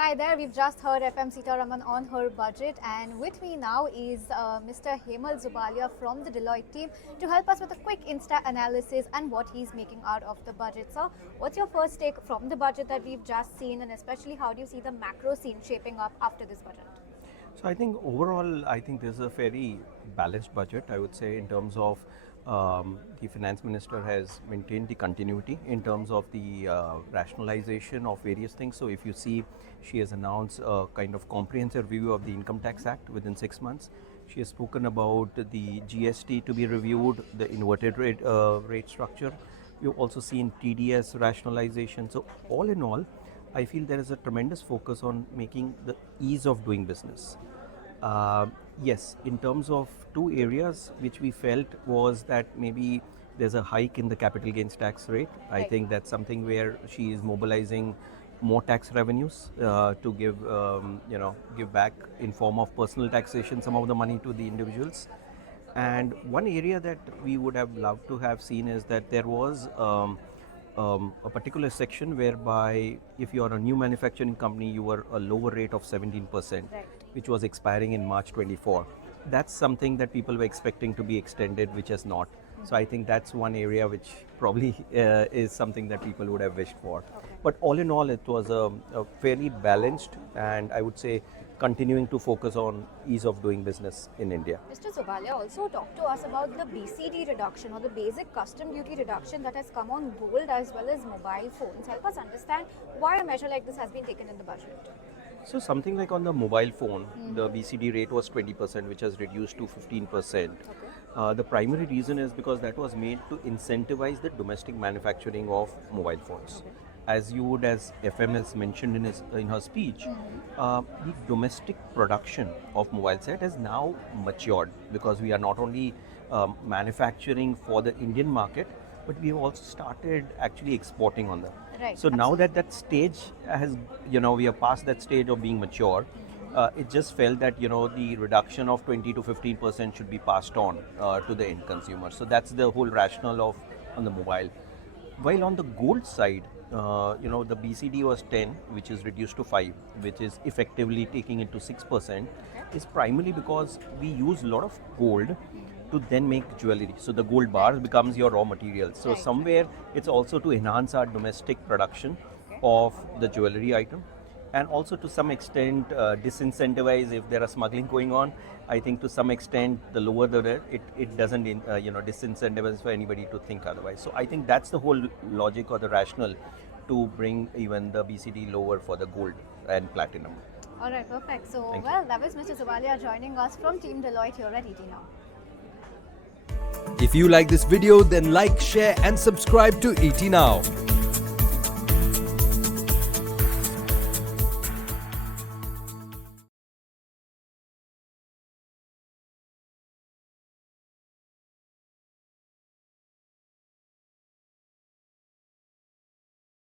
Hi there, we've just heard FM Sitaraman on her budget, and with me now is Mr. Hemal Zobalia from the Deloitte team to help us with a quick Insta analysis and what he's making out of the budget. So, what's your first take from the budget that we've just seen, and especially how do you see the macro scene shaping up after this budget? So I think overall, I think this is a very balanced budget. I would say in terms of the finance minister has maintained the continuity in terms of the rationalization of various things. So if you see, she has announced a kind of comprehensive review of the Income Tax Act within 6 months. She has spoken about the GST to be reviewed, the inverted rate structure. We've also seen TDS rationalization. So all in all, I feel there is a tremendous focus on making the ease of doing business. Yes, in terms of two areas which we felt was that maybe there's a hike in the capital gains tax rate. I think that's something where she is mobilizing more tax revenues to give back in form of personal taxation some of the money to the individuals. And one area that we would have loved to have seen is that there was a particular section whereby if you are a new manufacturing company, you were a lower rate of 17%, which was expiring in March 24. That's something that people were expecting to be extended, which has not. So I think that's one area which probably is something that people would have wished for. But all in all, it was a fairly balanced, and I would say continuing to focus on ease of doing business in India. Mr. Zobalia also talked to us about the BCD reduction or the basic custom duty reduction that has come on gold as well as mobile phones. Help us understand why a measure like this has been taken in the budget. So something like on the mobile phone, the BCD rate was 20%, which has reduced to 15%. The primary reason is because that was made to incentivize the domestic manufacturing of mobile phones. As you would, as FM has mentioned in her speech, the domestic production of mobile set has now matured because we are not only manufacturing for the Indian market, but we have also started actually exporting on them. So now that stage has, we are past that stage of being mature. It just felt that, the reduction of 20 to 15% should be passed on to the end consumer. So that's the whole rationale on the mobile. While on the gold side, the BCD was 10, which is reduced to 5, which is effectively taking it to 6%, is primarily because we use a lot of gold to then make jewelry. So the gold bar becomes your raw material. So somewhere it's also to enhance our domestic production of the jewelry item, and also to some extent disincentivize if there are smuggling going on. I think to some extent the lower the rate, it doesn't disincentivize for anybody to think otherwise. So I think that's the whole logic or the rationale to bring even the BCD lower for the gold and platinum. All right, perfect. So, that was Mr. Zobalia joining us from Team Deloitte here at ET Now. If you like this video, then like, share and subscribe to ET Now.